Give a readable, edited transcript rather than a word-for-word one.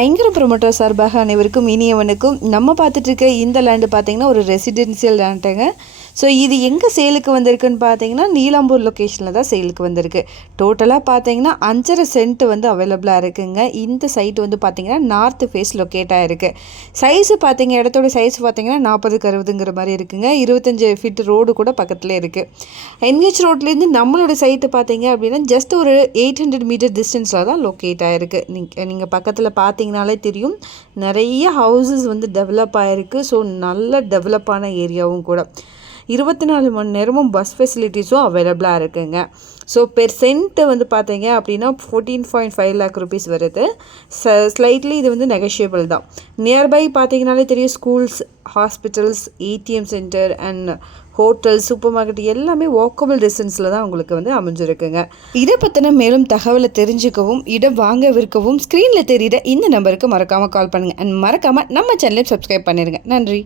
ஐங்கரம் promoter சார்பாக அனைவருக்கும் இனியவனுக்கும் நம்ம பார்த்துட்டு இருக்க இந்த லேண்டு பார்த்தீங்கன்னா ஒரு ரெசிடென்சியல் லேண்டுங்க. ஸோ இது எங்கே சேலுக்கு வந்திருக்குன்னு பார்த்தீங்கன்னா நீலாம்பூர் லொக்கேஷனில் தான் சேலுக்கு வந்திருக்கு. டோட்டலாக பார்த்தீங்கன்னா 5.5 சென்ட் வந்து அவைலபிளாக இருக்குங்க. இந்த சைட் வந்து பார்த்தீங்கன்னா நார்த் ஃபேஸ் லொக்கேட் ஆகிருக்கு. சைஸு பார்த்தீங்க இடத்தோட சைஸ் பார்த்தீங்கன்னா 40க்கு 60ங்கிற மாதிரி இருக்குங்க. 25 ஃபீட் ரோடு கூட பக்கத்தில் இருக்குது. என்ஹெச் ரோட்லேருந்து நம்மளோட சைட்டு பார்த்தீங்க அப்படின்னா ஜஸ்ட் ஒரு 800 மீட்டர் டிஸ்டன்ஸில் தான் லொக்கேட் ஆகிருக்கு. நீங்கள் பக்கத்தில் பார்த்தீங்கனாலே தெரியும், நிறைய ஹவுசஸ் வந்து டெவலப் ஆகிருக்கு. ஸோ நல்ல டெவலப்பான ஏரியாவும் கூட. 24 மணி நேரமும் பஸ் ஃபெசிலிட்டிஸும் அவைலபிளாக இருக்குங்க. ஸோ பெர் சென்ட்டு வந்து பார்த்தீங்க அப்படின்னா 14.5 லேக் ருபீஸ் வருது. ஸ்லைட்லி இது வந்து நெகஷியபிள் தான். நியர்பை பார்த்தீங்கனாலே தெரியும், schools, hospitals, ATM centre and hotel, super market எல்லாமே வாக்கபிள் டிஸ்டன்ஸில் தான் உங்களுக்கு வந்து அமைஞ்சிருக்குங்க. இதை பற்றின மேலும் தகவலை தெரிஞ்சுக்கவும் இடம் வாங்க விற்கவும் ஸ்க்ரீனில் தெரியுற இந்த நம்பருக்கு மறக்காமல் கால் பண்ணுங்கள். அண்ட் மறக்காமல் நம்ம சேனலையும் சப்ஸ்கிரைப் பண்ணிடுங்க. நன்றி.